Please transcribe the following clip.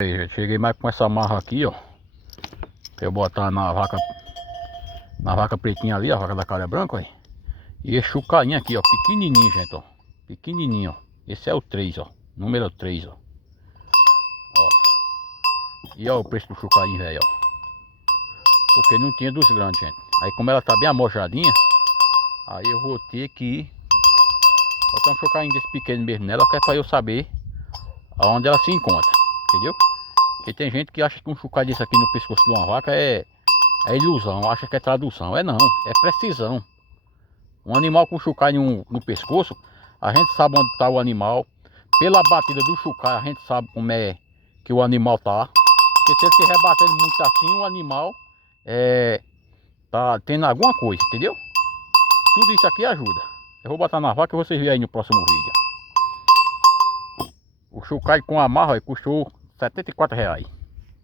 Aí, gente, cheguei mais com essa marra aqui, ó. Pra eu botar na vaca pretinha ali, a vaca da cara branca, ó. E esse chucainho aqui, ó, pequenininho, gente, ó. Pequenininho, ó. Esse é o 3, ó. Número 3, ó. Ó. E ó o preço do chucainho, velho, ó. Porque não tinha dos grandes, gente. Aí como ela tá bem amojadinha, aí eu vou ter que botar um chucainho desse pequeno mesmo nela, que é pra eu saber aonde ela se encontra, entendeu? Porque tem gente que acha que um chucalho desse aqui no pescoço de uma vaca é ilusão, acha que é tradução. É não, é precisão. Um animal com chucalho no pescoço, a gente sabe onde está o animal. Pela batida do chucalho, a gente sabe como é que o animal tá. Porque se ele estiver batendo muito assim, o animal tá tendo alguma coisa, entendeu? Tudo isso aqui ajuda. Eu vou botar na vaca e vocês verem aí no próximo vídeo. O chucalho com amarra custou R$ 74.